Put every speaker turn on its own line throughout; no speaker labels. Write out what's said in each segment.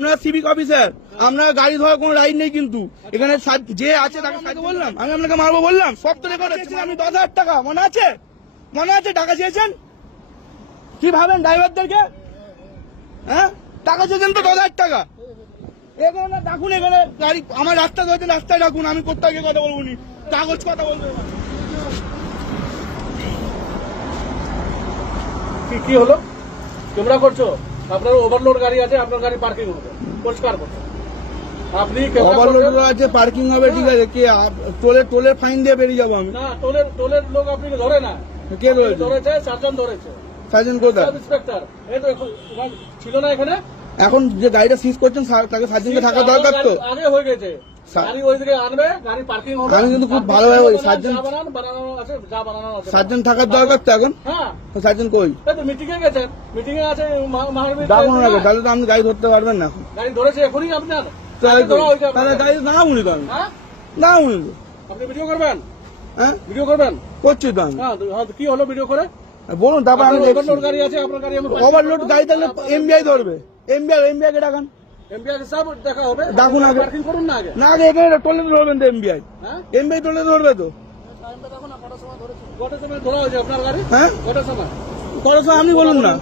আপনারা civic officer আপনারা গাড়ি ধরার কোনো রাইট নেই কিন্তু। এখানে যে আছে তাকে আপনাকে বললাম। আমি আপনাকে মারবো বললাম। সব তো রেকর্ড হচ্ছে। আমি দশ হাজার টাকা, মনে আছে? মনে আছে? টাকা চেয়েছেন? কি ভাবেন ড্রাইভারদেরকে? হ্যাঁ? টাকা চেয়েছেন তো দশ হাজার টাকা। এখানে ডাকুন এখানে গাড়ি, আমার রাস্তা ধরেছে, রাস্তায় ডাকুন আমি কোথাও গিয়ে কথা বলব নি কাগজ কথা বলব।
কি হলো? তোমরা করছ? আপনার ওভারলোড গাড়ি আছে আপনার গাড়ি পার্কিং হবে। পরিষ্কার করতে আপনি
ওভারলোড আছে পার্কিং হবে ঠিক আছে কে টোলের ফাইন দিয়ে বেরিয়ে যাব আমি।
না টোলের টোলের লোক আপনি ধরে না।
কে রয়েছে
ধরেছে? চারজন ধরেছে।
সার্জন কোথায়?
ইন্সপেক্টর এই তো ছিল না এখানে?
এখন যে গাড়িটা সিজ করছেন তাকে সার্জেন্টকে থাকা দরকার তো।
আগে হয়ে গেছে।
আমি কিন্তু খুব
বানানো আছে
সার্জেন্ট থাকার দরকার তো এখন?
হ্যাঁ।
সার্জেন কই?
মিটিং এ গেছেন। মিটিং এ আছে না?
না তাহলে তো আপনি গাড়ি ধরতে পারবেন না এখন।
গাড়ি ধরেছে এখনই আপনার
তাহলে গাড়ি দাঁড়াবুনি তো আমি
হ্যাঁ?
দাঁড়াবুনি তো।
আপনি ভিডিও করবেন?
হ্যাঁ?
ভিডিও করবেন?
করছি তো আমি।
হ্যাঁ তো তো কি হলো ভিডিও করে?
বলুন তারপর আমি
গাড়ি আছে আপনার গাড়ি
ওভারলোড গাড়ি থাকলে এমবিআই ধরবে। এমবিআই এমবিআই কে ডাকান।
এমবিআর দেখা হবে।
ডাকুন আগে।
পার্কিং করুন না আগে।
না আগে এখানে টোলে ধরবেন তো এমবিআই
হ্যাঁ?
এমবিআই টোলে ধরবে তো।
কটার সময়
হ্যাঁ? আপনি বলুন না।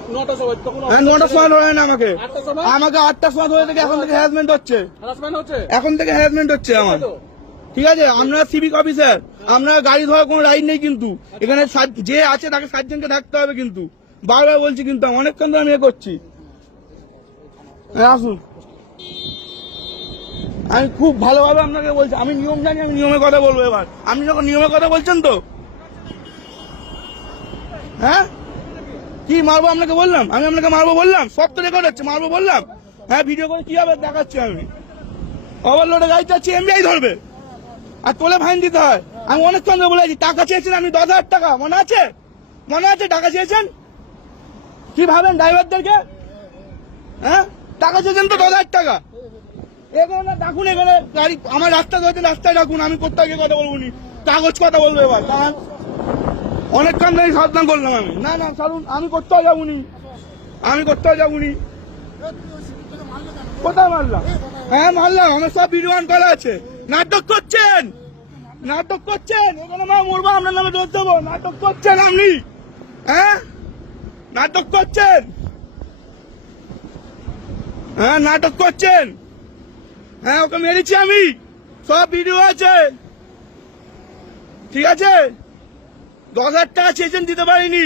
হ্যাঁ নটার সময় ধরে না আমাকে। আমাকে আটটার সময় ধরে থেকে এখন থেকে হ্যারাসমেন্ট হচ্ছে। এখন থেকে হ্যারাসমেন্ট হচ্ছে আমার। ঠিক আছে? আপনারা সিভিক অফিসার আপনারা গাড়ি ধরার কোনো রাইট নেই কিন্তু। এখানে যে আছে তাকে সার্জেন্টকে থাকতে হবে কিন্তু। বারবার বলছি কিন্তু অনেকক্ষণ ধরে আমি এ করছি। আসুন। আমি খুব ভালোভাবে আপনাকে বলছি, আমি নিয়ম জানি, আমি নিয়মের কথা বলব এবার। আপনি যখন নিয়মের কথা বলছেন তো? হ্যাঁ? কি মারবো আপনাকে বললাম? আমি আপনাকে মারবো বললাম? সব তো রেকর্ড হচ্ছে, মারবো বললাম? হ্যাঁ ভিডিও করে কি হবে? দেখাচ্ছি আমি। ওভারলোডে গাড়ি চাচ্ছি এমবিআই ধরবে। আর তোলে ফাইন দিতে হয়। আমি অনেকক্ষণ ধরে বলেছি টাকা চেয়েছেন আপনি দশ হাজার টাকা, মনে আছে? মনে আছে টাকা চেয়েছেন? কি ভাবেন ড্রাইভারদেরকে হ্যাঁ? টাকা চেয়েছেন তো দশ হাজার টাকা। এখানে ডাকুন, এখানে গাড়ি, আমার রাস্তা ধরেছে, রাস্তায় ডাকুন, আমি কোথাও গিয়ে কথা বলব নি কাগজ কথা বলব এবার অনেকক্ষণ ধরে সাবধান করলাম আমি। না না, ছাড়ুন, আমি কোথাও যাব নি আমি কোথাও যাব নি কোথায় মারলাম? হ্যাঁ মারলাম, আমার সব ভিডিও অন করা আছে। নাটক করছেন? নাটক করছেন? এখানে মা মরবো আপনার নামে দোষ দেবো। নাটক করছেন আপনি? হ্যাঁ? নাটক করছেন? হ্যাঁ নাটক করছেন। হ্যাঁ ওকে মেরেছি আমি। সব ভিডিও আছে। ঠিক আছে? দশ হাজার টাকা চেয়েছেন দিতে পারিনি।